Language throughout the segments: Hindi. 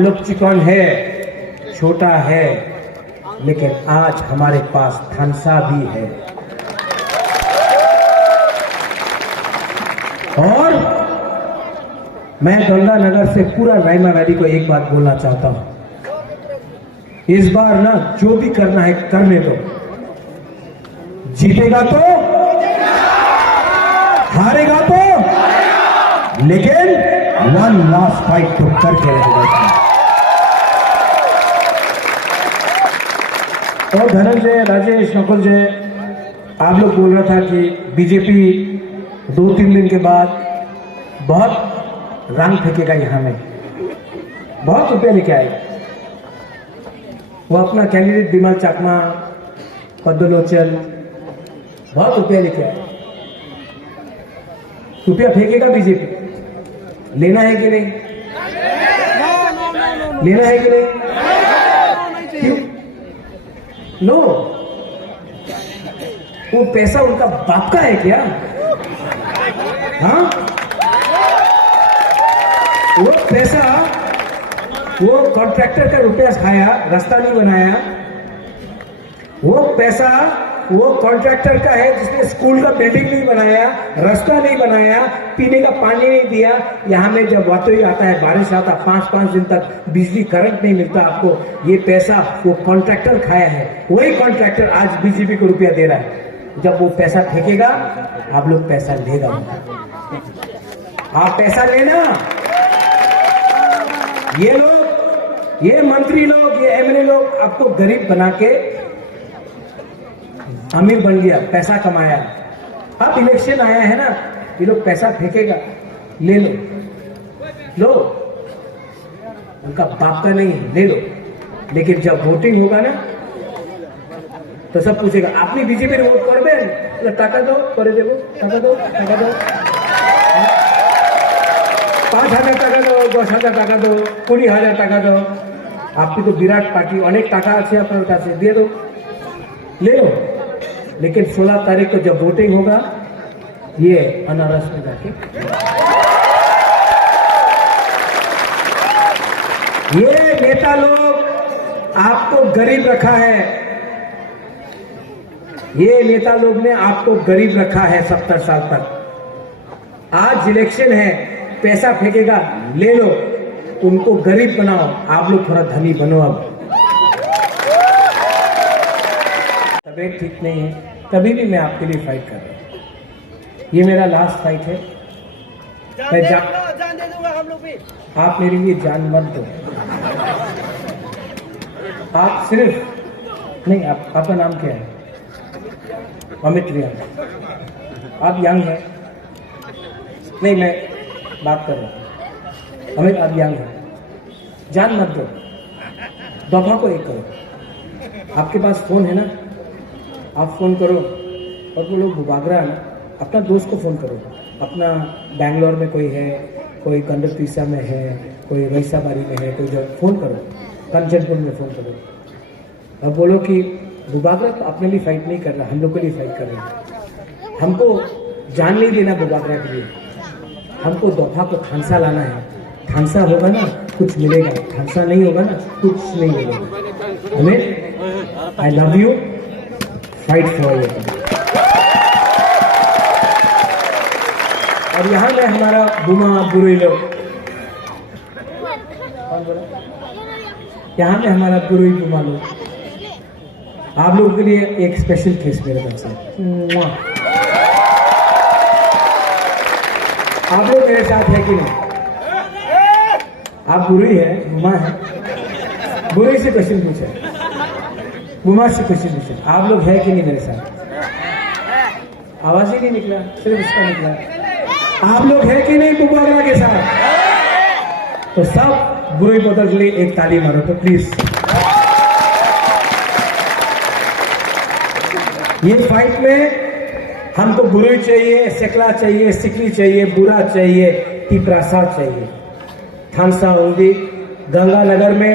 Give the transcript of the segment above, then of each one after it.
हम लोग चिकन है, छोटा है, लेकिन आज हमारे पास थानसा भी है। और मैं गंगानगर से पूरा रायमा वैली को एक बात बोलना चाहता हूं, इस बार ना जो भी करना है करने दो। जीतेगा तो, हारेगा तो, लेकिन वन लास्ट फाइट तो करके रहेगा। और धनंजय, राजेश, नकुल जय, आप लोग बोल रहा था कि बीजेपी 2-3 दिन के बाद बहुत रंग फेंकेगा यहाँ में, बहुत रुपया लेके आएगा। वो अपना कैंडिडेट बिमल चाकमा, पद्मलोचन, बहुत रुपया लेके आए। रुपया फेंकेगा बीजेपी, लेना है कि नहीं? लेना है कि नहीं? क्यों? लो, वो पैसा उनका बाप का है क्या? हाँ, वो पैसा वो कॉन्ट्रैक्टर का रुपया खाया, रास्ता नहीं बनाया। वो पैसा वो कॉन्ट्रैक्टर का है जिसने स्कूल का बिल्डिंग नहीं बनाया, रास्ता नहीं बनाया, पीने का पानी नहीं दिया। यहाँ में जब वातोई आता है, बारिश आता, 5-5 दिन तक बिजली करंट नहीं मिलता आपको। ये पैसा वो कॉन्ट्रैक्टर खाया है। वही कॉन्ट्रैक्टर आज बीजेपी को रुपया दे रहा है। जब वो पैसा फेंकेगा, आप लोग पैसा लेगा। आप पैसा लेना। ये लोग, ये मंत्री लोग, ये एमएलए लोग आपको गरीब बना के अमीर बन गया, पैसा कमाया। अब इलेक्शन आया है ना, ये लोग पैसा फेंकेगा, ले लो, लो, उनका बाप का नहीं है, ले लो। लेकिन जब वोटिंग होगा ना, तो सब पूछेगा आपने बीजेपी रे वोट करबेन? टाका दो, करे देबो, टाका दो, टाका दो, 5,000 টাকা दो, 10,000 টাকা दो, 20,000 টাকা दो। आपकी तो विराट पार्टी, अनेक टाका আছে আপনার কাছে, দিয়ে दो, ले लो। लेकिन 16 तारीख को जब वोटिंग होगा, ये अनारस में जाके ये नेता लोग आपको गरीब रखा है। ये नेता लोग ने आपको गरीब रखा है 70 साल तक। आज इलेक्शन है, पैसा फेंकेगा, ले लो, उनको गरीब बनाओ, आप लोग थोड़ा धनी बनो। अब तबीयत ठीक नहीं है, तभी भी मैं आपके लिए फाइट कर रहा हूँ। ये मेरा लास्ट फाइट है। मैं जान दे दूंगा हम लोग भी। आप मेरे लिए जान मत दो। आप सिर्फ नहीं, आपका नाम क्या है? अमित रियान। आप यंग हैं? नहीं, मैं बात कर रहा हूँ। अमित, आप यंग हैं, जान मत दो, दफा को एक करो। आपके पास फोन है ना, आप फोन करो और वो लोग बुबागरा है ना, अपना दोस्त को फोन करो। अपना बैंगलोर में कोई है, कोई कंडपीसा में है, कोई रईसाबारी में है, कोई जब फोन करो, कंचनपुर में फोन करो और बोलो कि बुबागरा तो अपने लिए फाइट नहीं कर रहा, हम लोग के लिए फाइट कर रहा है। हमको जान नहीं देना बुबागरा के लिए, हमको दफा को थानसा लाना है। थानसा होगा ना कुछ मिलेगा, थानसा नहीं होगा ना कुछ नहीं मिलेगा। हमें I love you, fight for you. और यहाँ में हमारा बुमा बुरुई लोग, कौन बोला? यहाँ में हमारा बुरुई बुमा लोग, आप लोगों के लिए एक स्पेशल केस मेरे तरफ से। आप लोग मेरे साथ है कि नहीं? आप बुरुई है, बुमा है, बुरुई से क्वेश्चन पूछे, बुमा से क्वेश्चन पूछे। आप लोग है कि नहीं मेरे साथ? आवाज ही नहीं निकला, सिर्फ उसका निकला। आप लोग है कि नहीं बुबागरा के साथ? तो सब बुरुई बोतल के लिए एक ताली मारो तो प्लीज। ये फाइट में हमको बुरुई चाहिए, सेकला चाहिए, सिकली चाहिए, बुरा चाहिए, तिपरासा चाहिए। थानसा होगी गंगानगर में,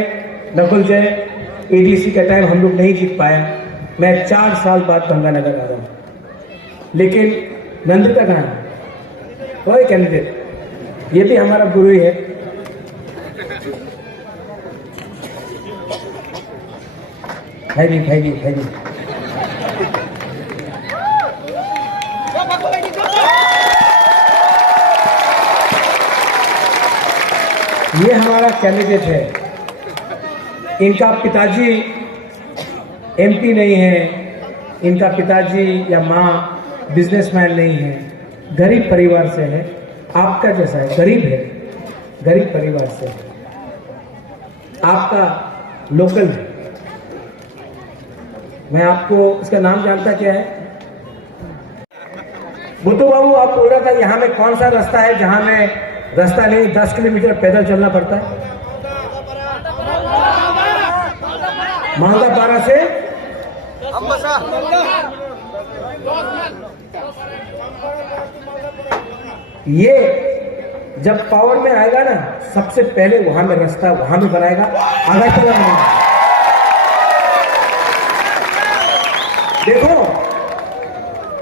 नकुल जय एडीसी का टाइम हम लोग नहीं जीत पाया। मैं 4 साल बाद गंगानगर आ रहा हूँ, लेकिन नंदिता कहाँ है? वही कैंडिडेट, ये भी हमारा बुरुई है। भाई ये हमारा कैंडिडेट है। इनका पिताजी एमपी नहीं है, इनका पिताजी या माँ बिजनेसमैन नहीं है, गरीब परिवार से है, आपका जैसा है, गरीब है, गरीब परिवार से है, आपका लोकल है। मैं आपको इसका नाम जानता क्या है? बुद्धू बाबू, आप बोल रहा था यहाँ में कौन सा रास्ता है जहां में रास्ता नहीं, 10 किलोमीटर पैदल चलना पड़ता है? मालदापारा से ये जब पावर में आएगा ना, सबसे पहले वहां में रास्ता वहां में बनाएगा, अगरतला में। देखो,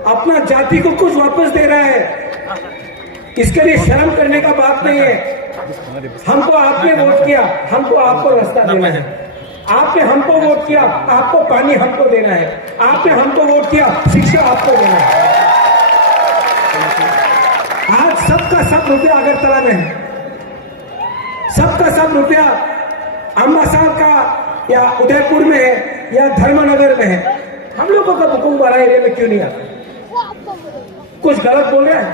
अपना जाति को कुछ वापस दे रहा है, इसके लिए शर्म करने का बात नहीं है। हमको आपने वोट किया, हमको आपको रास्ता देना है। आपने हमको वोट किया, आपको पानी हमको देना है। आपने हमको वोट किया, शिक्षा आपको देना है। आज सबका सब रुपया अगरतला में है, सबका सब रुपया अम्बासार का या उदयपुर में है या धर्मनगर में है। हम लोगों का बुकुमवाड़ा एरिया में क्यों नहीं आता? कुछ गलत बोल रहे हैं?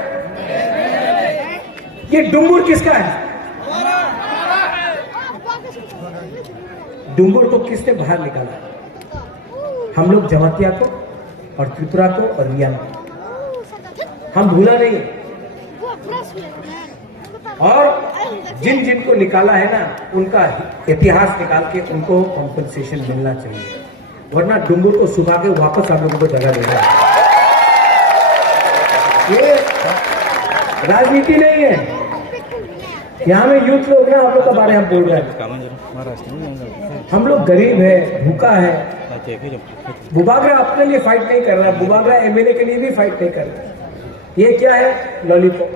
ये डुंगुर किसका है? डुंगुर को किसने बाहर निकाला? हम लोग जमातिया को और त्रिपुरा को और रिया को। हम भूला नहीं। और जिन जिन को निकाला है ना, उनका इतिहास निकाल के उनको कॉम्पनसेशन मिलना चाहिए, वरना डुंगुर को सुबह के वापस आप लोगों को जगह देना है। ये राजनीति नहीं है। यहाँ में यूथ लोग हैं, आप लोग के बारे में बोल रहे हैं। हम लोग गरीब है, भूखा है। बुबागरा अपने लिए फाइट नहीं कर रहा, बुबागरा एमएलए के लिए भी फाइट नहीं कर रहा। ये क्या है? लॉलीपॉप।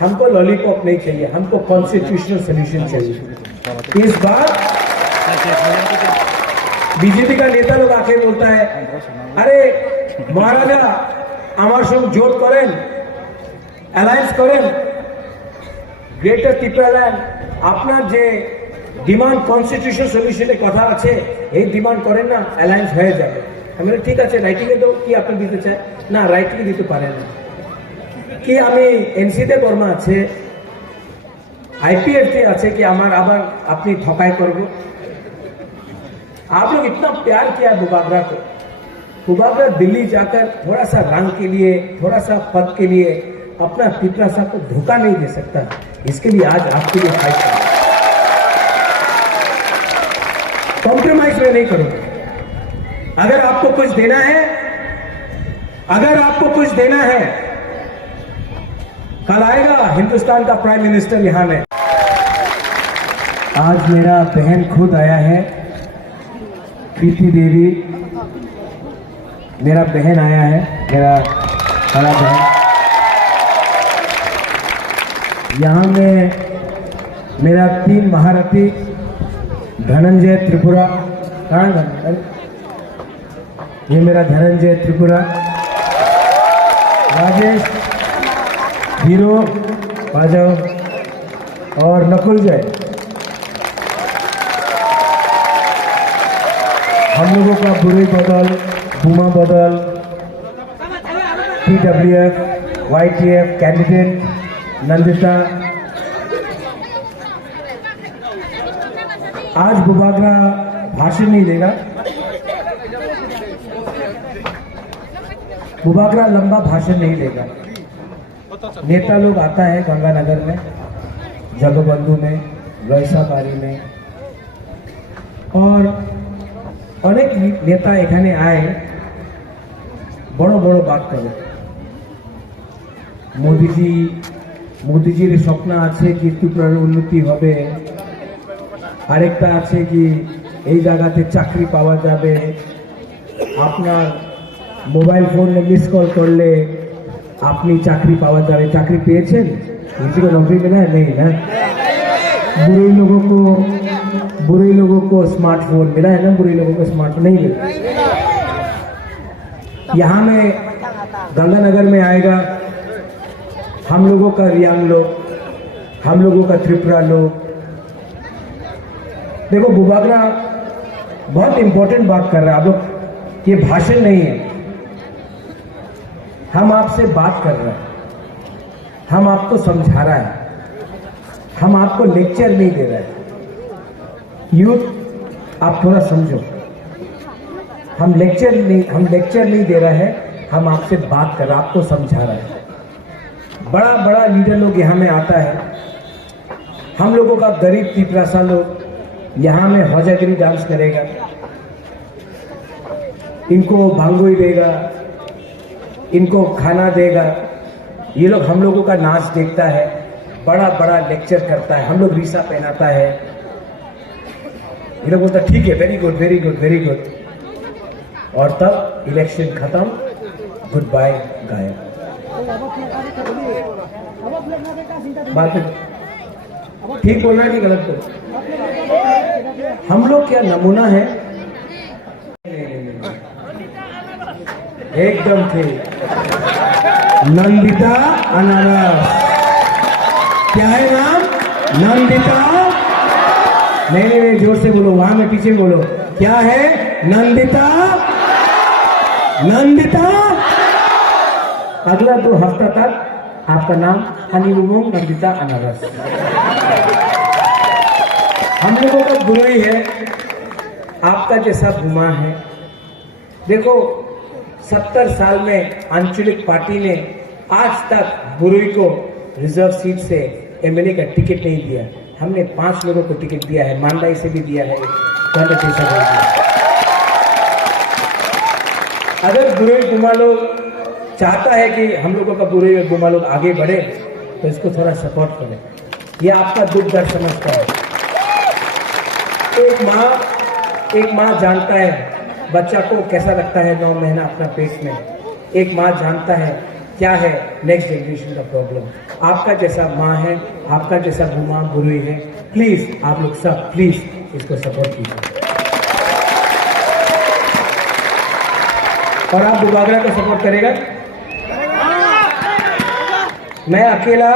हमको लॉलीपॉप नहीं चाहिए, हमको कॉन्स्टिट्यूशनल सोल्यूशन चाहिए। इस बार बीजेपी का नेता लोग आके बोलता है, अरे महाराजा আমার সঙ্গে জোট করেন, অ্যালায়েন্স করেন, গ্রেটার ত্রিপুরাল্যান্ড আপনার যে ডিমান্ড কনস্টিটিউশন সলিউশনের কথা আছে, এই ডিমান্ড করেন না, অ্যালায়েন্স হয়ে যাবে। আমি বলি ঠিক আছে, রাইটিংয়ে দাও, কি আপনি দিতে চান? না, রাইটিংয়ে দিতে পারেন না। কি আমি এনসিতে বর্মা আছে, आईपीएफ আছে कि আমার আবার আপনি ঠকাই করব? आप लोग इतना प्यार किया बुबागरा को। बुबागरा दिल्ली जाकर थोड़ा सा रंग के लिए, थोड़ा सा पद के लिए अपना पिपरा साहब को धोखा नहीं दे सकता। इसके लिए आज आपके लिए फाइट कर, कॉम्प्रोमाइज में नहीं करूंगा। अगर आपको कुछ देना है, अगर आपको कुछ देना है, कल आएगा हिंदुस्तान का प्राइम मिनिस्टर यहां में। आज मेरा बहन खुद आया है, प्रीति देवी मेरा बहन आया है, मेरा बड़ा बहन। यहाँ में मेरा 3 महारथी धनंजय त्रिपुरा, ये मेरा धनंजय त्रिपुरा, राजेश हीरो बाजाओ और नकुल जय। हम लोगों का बुरे बदल, बुमा बदल, PWF, YTF कैंडिडेट नंदिता। आज बुबागरा भाषण नहीं देगा, बुबागरा लंबा भाषण नहीं देगा। नेता लोग आता है गंगानगर में, जगबंधु में, रईसाबारी में, और अनेक नेता एखाने आए बड़ो बड़ो बात करे। मोदीजीर स्वप्न आछे कि त्रिपुरार उन्नति होबे, आरेकटा आछे कि এই জায়গাতে চাকরি পাওয়া যাবে, আপনার মোবাইল ফোনে মিস কল করলে আপনি চাকরি পাওয়া যাবে। চাকরি পেয়েছেন? किसी को नौकरी मिला है? नहीं ना। बुरे लोगों को स्मार्टफोन मिला है ना, बुरे लोगों को स्मार्टफोन नहीं मिला। यहाँ में गंगानगर में आएगा हम लोगों का रियांग लोग, हम लोगों का त्रिपुरा लोग। देखो बुबागरा बहुत इंपॉर्टेंट बात कर रहा है। आप लोग, ये भाषण नहीं है, हम आपसे बात कर रहे हैं, हम आपको समझा रहा है, हम आपको लेक्चर नहीं दे रहे हैं। यूथ आप थोड़ा समझो, हम लेक्चर नहीं दे रहे हैं, हम आपसे बात कर रहे हैं, आपको समझा रहे हैं। बड़ा बड़ा लीडर लोग यहाँ में आता है, हम लोगों का गरीब तिपरासा लोग यहाँ में हौजागिरी डांस करेगा, इनको भांगोई देगा, इनको खाना देगा। ये लोग हम लोगों का नाच देखता है, बड़ा बड़ा लेक्चर करता है, हम लोग रीसा पहनाता है। ये लोग बोलता ठीक है, very good very good very good, और तब इलेक्शन खत्म, गुड बाय गायब। बात ठीक बोलना है कि गलत बोल? हम लोग क्या नमूना है? एकदम ठीक। नंदिता अनारस, क्या है नाम? नंदिता। नहीं, जोर से बोलो, वहां में पीछे बोलो, क्या है? नंदिता। अगला 2 हफ्ता तक आपका नाम हनीमून नंदिता अनारस। हम लोगों का बुराई है, आपका जैसा घुमा है। देखो 70 साल में आंचलिक पार्टी ने आज तक बुरुई को रिजर्व सीट से एमएलए का टिकट नहीं दिया। हमने 5 लोगों को टिकट दिया है, मांडाई से भी दिया है, अगर बुरुई गुमा लोग चाहता है कि हम लोगों का बुरुई और गुमा लोग आगे बढ़े तो इसको थोड़ा सपोर्ट करें। ये आपका दुख दर्द समझता है। एक माँ जानता है बच्चा को कैसा लगता है 9 महीना अपना पेट में। एक माँ जानता है क्या है नेक्स्ट जनरेशन का प्रॉब्लम। आपका जैसा माँ है, आपका जैसा गुमा बुरुई है, प्लीज आप लोग सब प्लीज इसको सपोर्ट कीजिए। और आप बुबागरा को सपोर्ट करेगा? मैं अकेला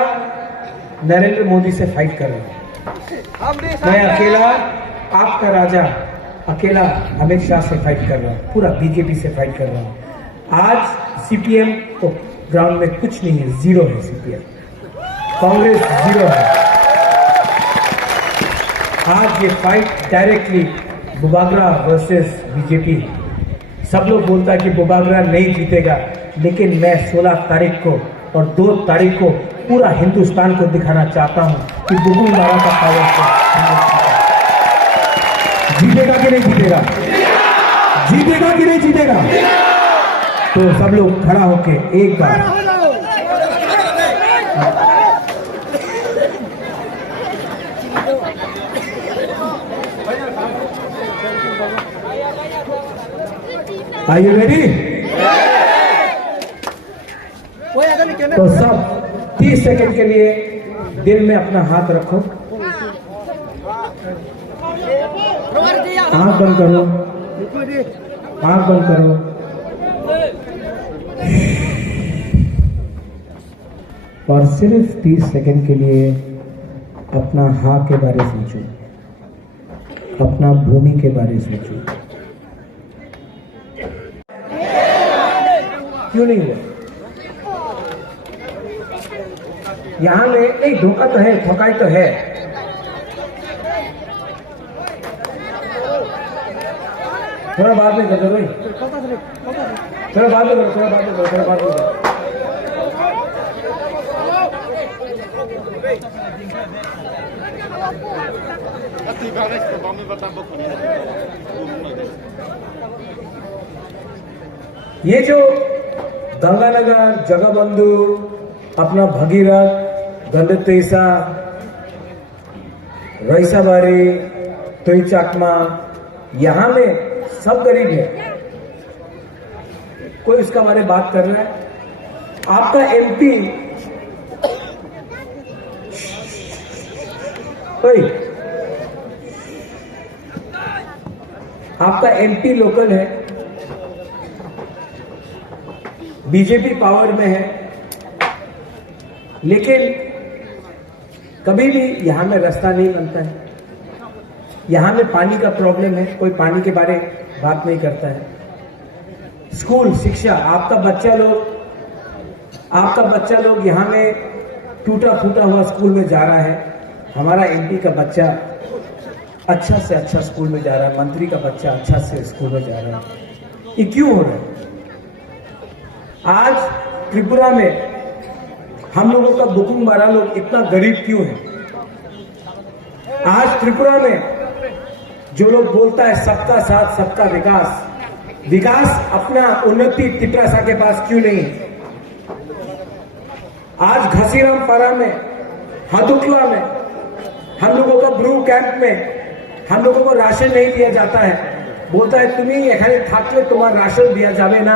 नरेंद्र मोदी से फाइट कर रहा हूँ, मैं अकेला आपका राजा, अकेला अमित शाह से फाइट कर रहा हूँ, पूरा बीजेपी से फाइट कर रहा हूँ। आज सीपीएम तो ग्राउंड में कुछ नहीं है, 0 है सीपीएम, कांग्रेस 0 है। आज ये fight directly Bubagra versus BJP. सब लोग बोलता है कि बुबागरा नहीं जीतेगा, लेकिन मैं 16 तारीख को और 2 तारीख को पूरा हिंदुस्तान को दिखाना चाहता हूं कि बुबुलवाला का पावर जीतेगा कि नहीं जीतेगा, जीतेगा कि नहीं जीतेगा। तो सब लोग खड़ा होके एक बार Are you ready? तो सब 30 सेकंड के लिए दिल में अपना हाथ रखो, आंख बंद करो, आंख बंद करो। और सिर्फ 30 सेकंड के लिए अपना हाँ के बारे सोचो, अपना भूमि के बारे सोचो। क्यों नहीं हुआ? यहां में एक धोखा तो है, ठोकाई तो है। थोड़ा बाद में करो, थोड़ा बाद में करो, थोड़ा बाद में करो, थोड़ा बाद में करो। ये जो गंगानगर, जगबंधु, अपना भगीरथ, गंडतेसा, रईसाबारी, तोईचाकमा, यहाँ में सब गरीब है। कोई इसका बारे में बात कर रहा है? आपका एमपी ओए, आपका एमपी लोकल है, बीजेपी पावर में है, लेकिन कभी भी यहां में रास्ता नहीं बनता है। यहां में पानी का प्रॉब्लम है, कोई पानी के बारे में बात नहीं करता है। स्कूल शिक्षा, आपका बच्चा लोग यहां में टूटा फूटा हुआ स्कूल में जा रहा है। हमारा एमपी का बच्चा अच्छा से अच्छा स्कूल में जा रहा है, मंत्री का बच्चा अच्छा से स्कूल में जा रहा है। ये क्यों हो रहा है? आज त्रिपुरा में हम लोगों का बुकुंबारा लोग इतना गरीब क्यों है? आज त्रिपुरा में जो लोग बोलता है सबका साथ सबका विकास अपना उन्नति तिपरासा के पास क्यों नहीं है? आज घसीराम पारा में, हदुकला में हम लोगों का ब्रू कैंप में हम लोगों को राशन नहीं दिया जाता है। बोलता है तुम्हें एखाने थाकले तुम्हारा राशन दिया जावे ना।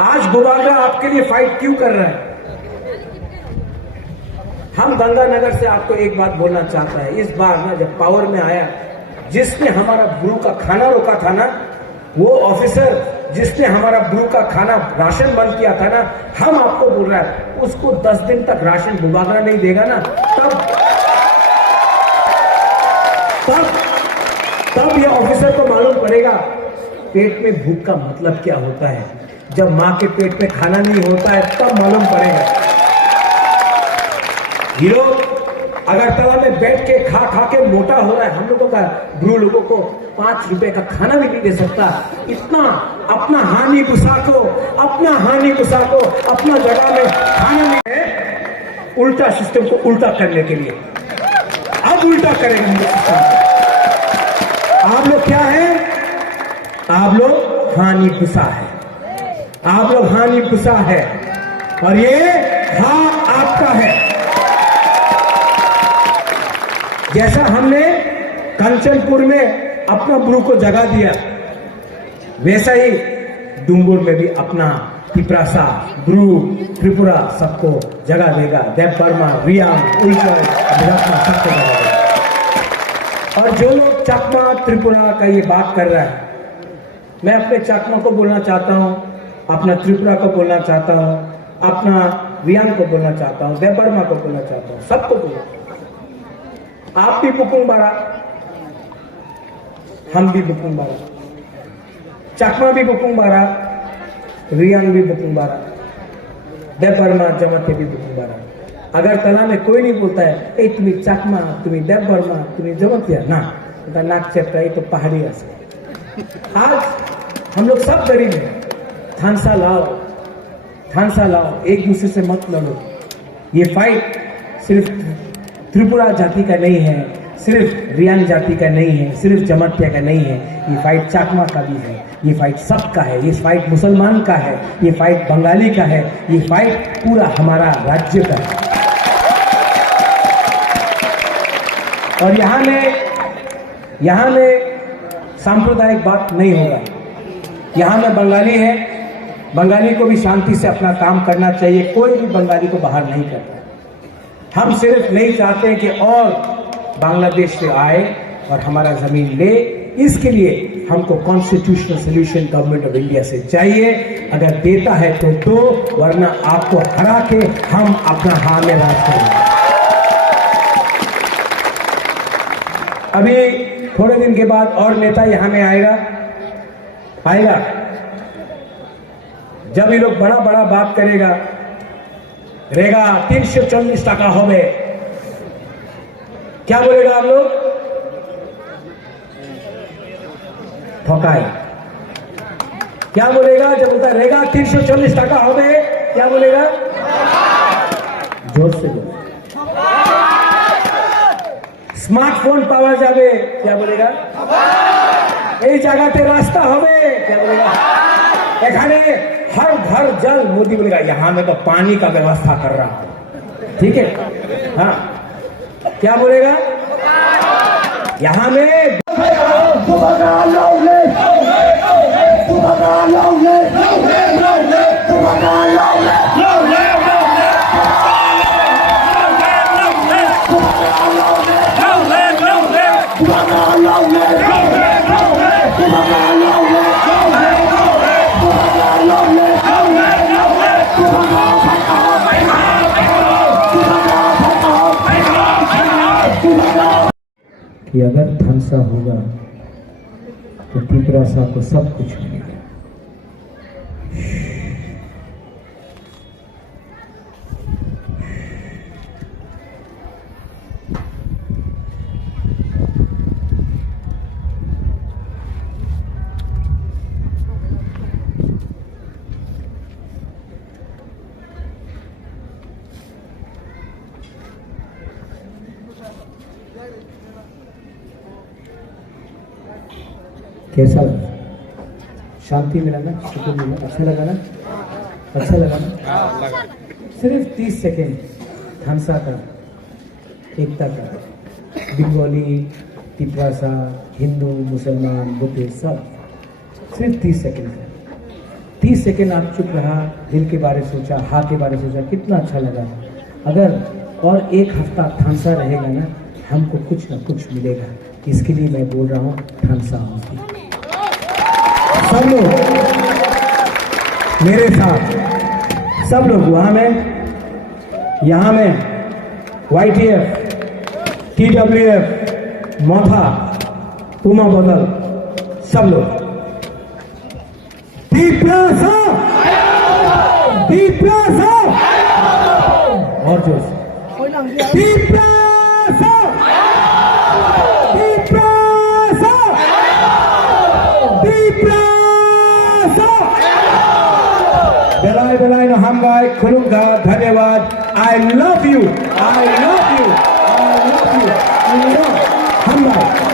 आज बुबागरा आपके लिए फाइट क्यों कर रहा है? हम गंगानगर से आपको एक बात बोलना चाहता है, इस बार ना जब पावर में आया, जिसने हमारा ब्रू का खाना रोका था ना, वो ऑफिसर जिसने हमारा ब्रू का खाना राशन बंद किया था ना, हम आपको बोल रहा है उसको 10 दिन तक राशन बुबागरा नहीं देगा ना, तब ये ऑफिसर को मालूम पड़ेगा पेट में भूख का मतलब क्या होता है। जब मां के पेट में खाना नहीं होता है तब मालूम पड़ेगा। ये लोग अगरतला में बैठ के खा के मोटा हो रहा है। हम लोगों का ब्रू लोगों को 5 रुपए का खाना भी नहीं दे सकता। इतना अपना हानि घुसा को अपना जगह में खाना नहीं है। उल्टा सिस्टम को उल्टा करने के लिए अब उल्टा करेंगे। आप लोग क्या है? आप लोग हानि घुसा है, और ये आपका है। जैसा हमने कंचनपुर में अपना ब्रू को जगह दिया, वैसा ही डुंगुर में भी अपना तिपरासा, ब्रू, त्रिपुरा सबको जगह देगा। देव वर्मा, रियाम, उल्चर, सबको जगह देगा। और जो लोग चकमा त्रिपुरा का ये बात कर रहा है, मैं अपने चकमा को बोलना चाहता हूं, अपना त्रिपुरा को बोलना चाहता हूं, अपना रियाम को बोलना चाहता हूं, देव वर्मा को बोलना चाहता हूं, सबको बोलना। आप भी बुकुंबारा, हम भी बुकुंबारा, चकमा भी बुकुंबारा, रियाम भी बुकुंबारा, देव वर्मा, जमाते भी बुकुंबारा। अगर तला में कोई नहीं बोलता है ए तुम्हें चकमा, तुम्हें देव वर्मा, तुम्हें जमतिया ना, तो नाक चेपता है तो पहाड़ी ऐसे। आज हम लोग सब गरीब हैं। थानसा लाओ, एक दूसरे से मत लड़ो। ये फाइट सिर्फ त्रिपुरा जाति का नहीं है, सिर्फ रियान जाति का नहीं है, सिर्फ जमातिया का नहीं है। ये फाइट चाकमा का भी है, ये फाइट सबका है, ये फाइट मुसलमान का है, ये फाइट बंगाली का है, ये फाइट पूरा हमारा राज्य का है। और यहाँ में सांप्रदायिक बात नहीं होगा। यहाँ में बंगाली है, बंगाली को भी शांति से अपना काम करना चाहिए। कोई भी बंगाली को बाहर नहीं करता। हम सिर्फ नहीं चाहते कि और बांग्लादेश से आए और हमारा जमीन ले। इसके लिए हमको constitutional solution government of India से चाहिए। अगर देता है तो दो, वरना आपको हरा के हम अपना हाथ में राज करेंगे। अभी थोड़े दिन के बाद और नेता यहाँ में आएगा। जब ये लोग बड़ा बात करेगा, रेगा 340 टाका हो गए, क्या बोलेगा आप लोग? ठोकाई। क्या बोलेगा जब बोलता रेगा 340 टाका हो गए? क्या बोलेगा? जोर से बोलो। स्मार्टफोन पावा जावे, क्या बोलेगा? এই জায়গাতে रास्ता হবে, क्या बोलेगा? एखाने हर घर जल, मोदी बोलेगा यहाँ में तो पानी का व्यवस्था कर रहा हूं। ठीक है, हाँ, क्या बोलेगा? यहाँ में कि अगर थानसा होगा तो तिपरासा को सब कुछ मिलेगा। कैसा लगा? शांति मिला ना, सुकून मिला, अच्छा लगा ना? अच्छा लगा ना? सिर्फ 30 सेकेंड थानसा का, एकता का, बंगाली, तिपरासा, हिंदू, मुसलमान, बुद्धिस्ट सब, सिर्फ 30 सेकेंड है। 30 सेकेंड आप चुप रहा, दिल के बारे सोचा, हाँ के बारे सोचा, कितना अच्छा लगा। अगर और एक हफ्ता थानसा रहेगा ना, हमको कुछ ना कुछ मिलेगा। इसके लिए मैं बोल रहा हूँ थानसा होगी। सब लोग मेरे साथ, सब लोग वहां में, यहां में, YTF, TWF, मोथा, पुमा बदल, सब लोग तिपरासा, तिपरासा, और जोर से तिपरासा, तिपरासा, तिपरासा। बेलाय बेलाय न हामबाय, खुलुमगा, धन्यवाद। I love you, I love you, I love you, हामबाय।